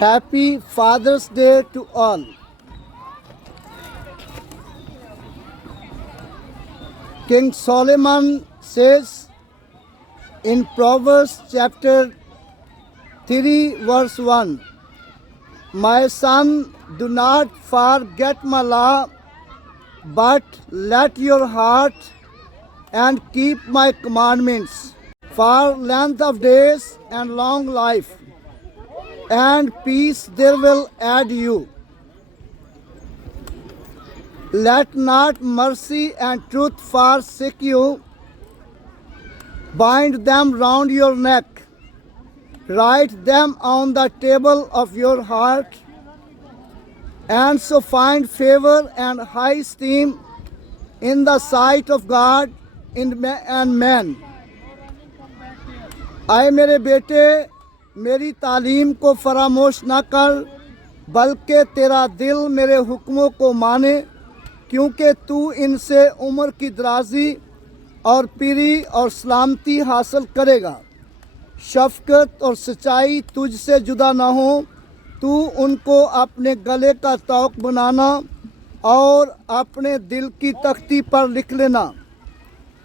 Happy Father's Day to all. King Solomon says in Proverbs chapter 3 verse 1, "My son, do not forget my law, but let your heart and keep my commandments, for length of days and long life, and peace there will add you. Let not mercy and truth forsake you. Bind them round your neck. Write them on the table of your heart, and so find favor and high esteem in the sight of God and men." आए मेरे बेटे, मेरी तालीम को फरामोश ना कर, बल्कि तेरा दिल मेरे हुक्मों को माने, क्योंकि तू इनसे उम्र की दराजी और पीरी और सलामती हासिल करेगा। शफ़क़त और सच्चाई तुझसे जुदा ना हो। तू उनको अपने गले का तौक बनाना और अपने दिल की तख्ती पर लिख लेना।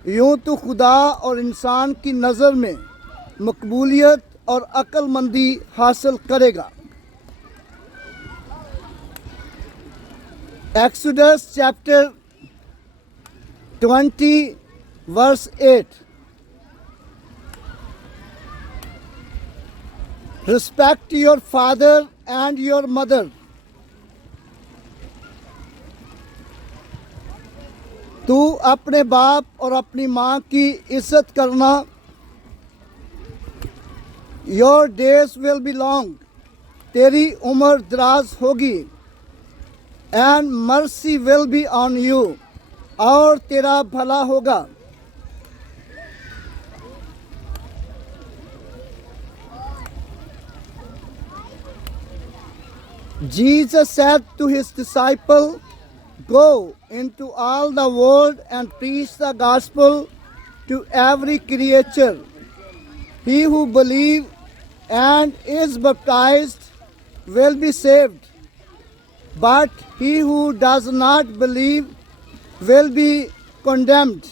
यूँ तो खुदा और इंसान की नज़र में मकबूलियत और अक्लमंदी हासिल करेगा। Exodus chapter 20 verse 8. Respect your father and your mother. तू अपने बाप और अपनी माँ की इज्जत करना। Your days will be long. तेरी उम्र दराज होगी। And mercy will be on you. और तेरा भला होगा। Jesus said to his disciple, "Go into all the world and preach the gospel to every creature. He who believes and is baptized will be saved, but he who does not believe will be condemned."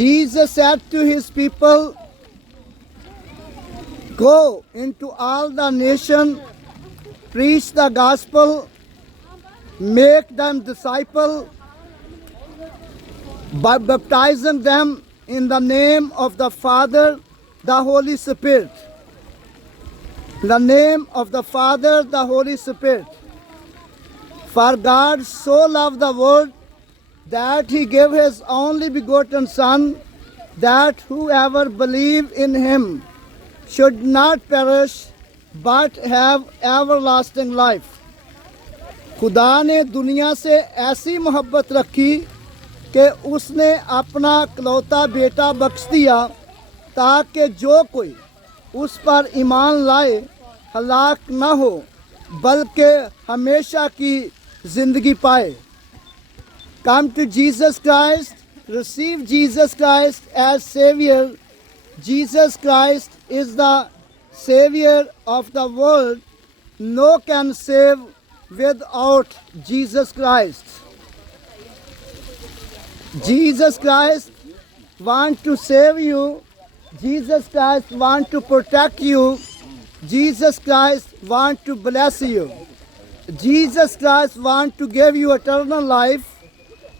Jesus said to his people, "Go into all the nations, preach the gospel, make them disciples, by baptizing them in the name of the Father, the Holy Spirit." The name of the Father, the Holy Spirit. "For God so loved the world that he gave his only begotten Son, that whoever believes in him should not perish but have everlasting life." खुदा ने दुनिया से ऐसी मोहब्बत रखी कि उसने अपना इकलौता बेटा बख्श दिया, ताकि जो कोई उस पर ईमान लाए हलाक न हो, बल्कि हमेशा की ज़िंदगी पाए। Come to Jesus Christ, receive Jesus Christ as Savior. Jesus Christ is the Savior of the world. No can save without Jesus Christ. Jesus Christ wants to save you. Jesus Christ wants to protect you. Jesus Christ wants to bless you. Jesus Christ wants to give you eternal life.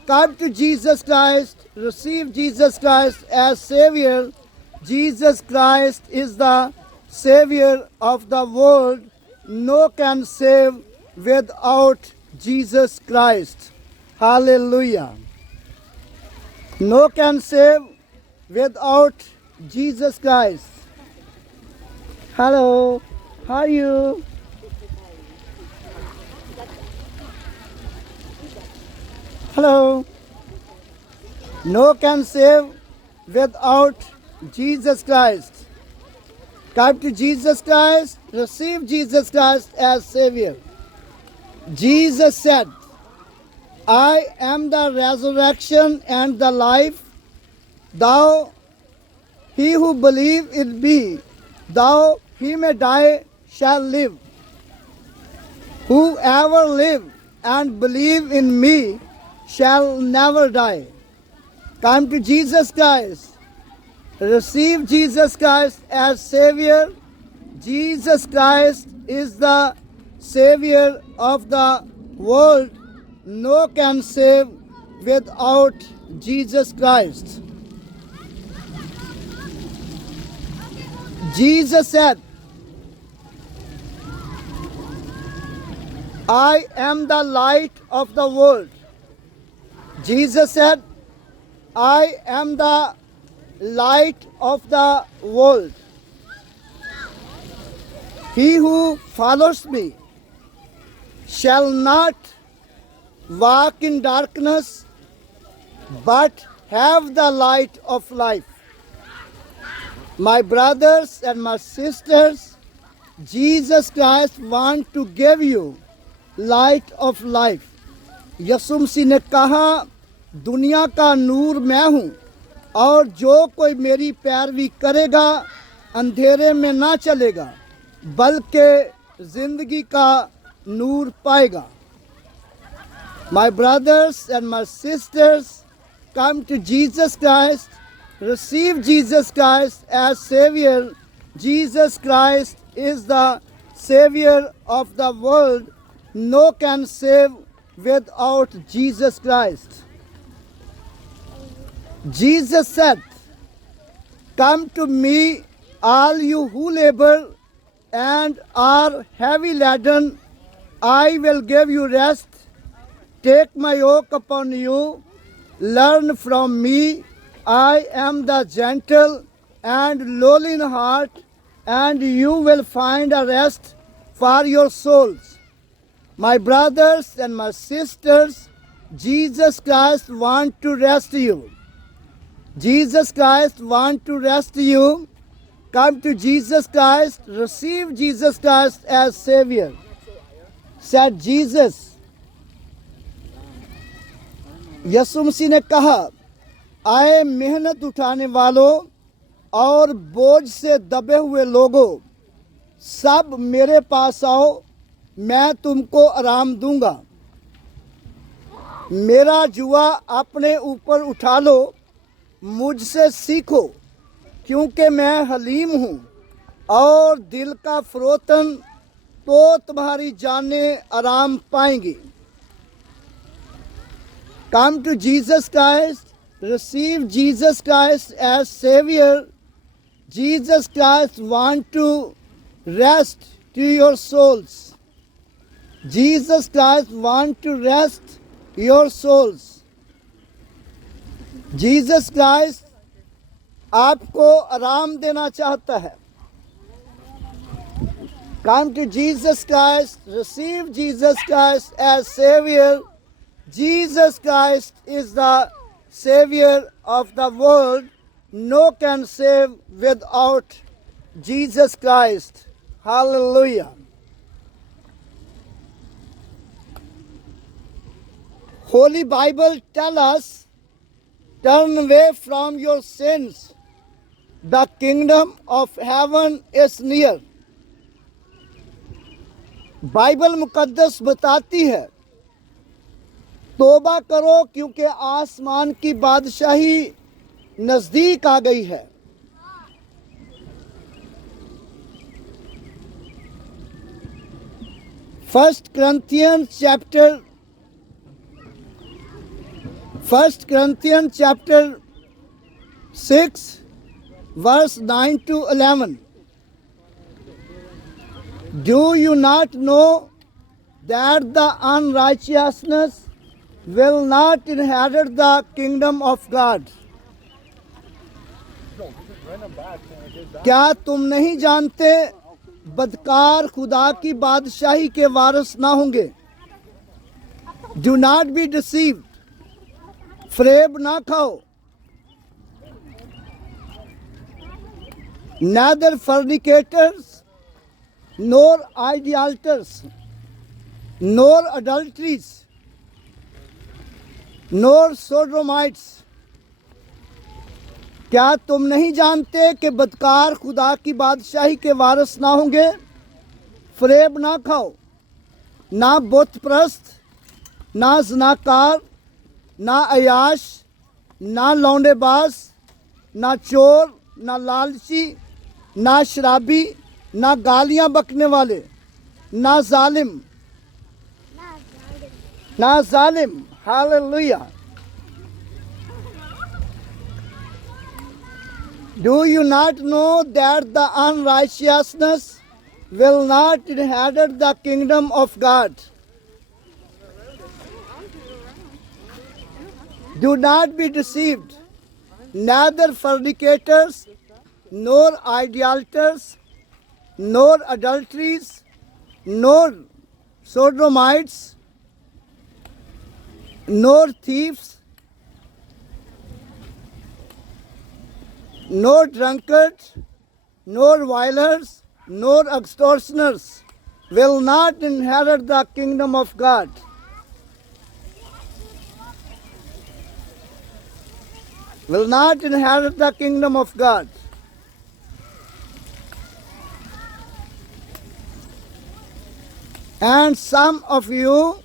Come to Jesus Christ, receive Jesus Christ as Savior. Jesus Christ is the Savior of the world. No can save without Jesus Christ. Hallelujah. No can save without Jesus Christ. Hello, how are you? Hello. No can save without Jesus Christ. Come to Jesus Christ, receive Jesus Christ as Savior. Jesus said, "I am the resurrection and the life. Thou He who believes in me, though he may die, shall live. Whoever live and believe in me shall never die. Come to Jesus Christ. Receive Jesus Christ as Savior. Jesus Christ is the Savior of the world. No can save without Jesus Christ. Jesus said, I am the light of the world. Jesus said, I am the light of the world. He who follows me shall not walk in darkness, but have the light of life. My brothers and my sisters, Jesus Christ wants to give you light of life. Yesu Masih ने कहा, दुनिया का नूर मैं हूँ, और जो कोई मेरी पैरवी करेगा अंधेरे में ना चलेगा, बल्कि जिंदगी का नूर पाएगा. My brothers and my sisters, come to Jesus Christ. Receive Jesus Christ as Savior. Jesus Christ is the Savior of the world. No can save without Jesus Christ. Jesus said, come to me, all you who labor and are heavy laden, I will give you rest. Take my yoke upon you, learn from me. I am the gentle and lowly in heart, and you will find a rest for your souls. My brothers and my sisters, Jesus Christ wants to rest you. Jesus Christ wants to rest you. Come to Jesus Christ, receive Jesus Christ as Savior. Said Jesus. Yesu Masih ने कहा, आए मेहनत उठाने वालों और बोझ से दबे हुए लोगों, सब मेरे पास आओ, मैं तुमको आराम दूंगा. मेरा जुआ अपने ऊपर उठा लो, मुझसे सीखो, क्योंकि मैं हलीम हूँ और दिल का फरोतन, तो तुम्हारी जानें आराम पाएंगी. Come to Jesus Christ, receive Jesus Christ as Savior. Jesus Christ wants to rest to your souls. Jesus Christ wants to rest your souls. Jesus Christ आपको आराम देना चाहता है. Come to Jesus Christ, receive Jesus Christ as Savior. Jesus Christ is the Savior of the world. No can save without Jesus Christ. Hallelujah. Holy Bible tell us, turn away from your sins. The kingdom of heaven is near. Bible मुकद्दस बताती है, तौबा करो क्योंकि आसमान की बादशाही नज़दीक आ गई है. First Corinthians chapter 6 verse 9 to 11. Do you not know that the unrighteousness will not inherit the kingdom of God? क्या तुम नहीं जानते बदकार खुदा की बादशाही के वारिस ना होंगे? Do not be deceived. फरेब ना खाओ. Neither fornicators, nor idolaters, nor adulteries, nor sodomites, क्या तुम नहीं जानते कि बदकार खुदा की बादशाही के वारिस ना होंगे? फरेब ना खाओ, ना बुत परस्त, ना जनाकार, ना अयाश, ना लौंडेबाज, ना चोर, ना लालची, ना शराबी, ना गालियां बकने वाले, ना जालिम, ना जालिम। Hallelujah. Do you not know that the unrighteousness will not inherit the kingdom of God? Do not be deceived. Neither fornicators, nor idolaters, nor adulteries, nor sodomites, nor thieves, nor drunkards, nor violers, nor extortioners will not inherit the kingdom of God. Will not inherit the kingdom of God. And some of you,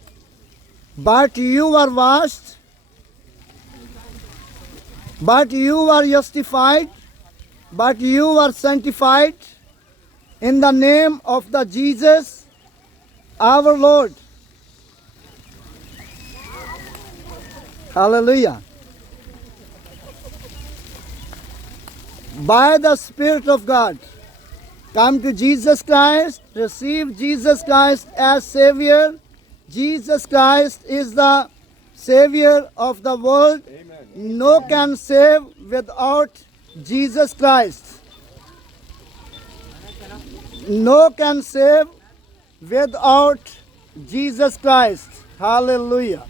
but you are washed, but you are justified, but you are sanctified in the name of the Jesus our Lord. Hallelujah. By the Spirit of God, come to Jesus Christ, receive Jesus Christ as Savior. Jesus Christ is the Savior of the world. No can save without Jesus Christ. No can save without Jesus Christ. Hallelujah.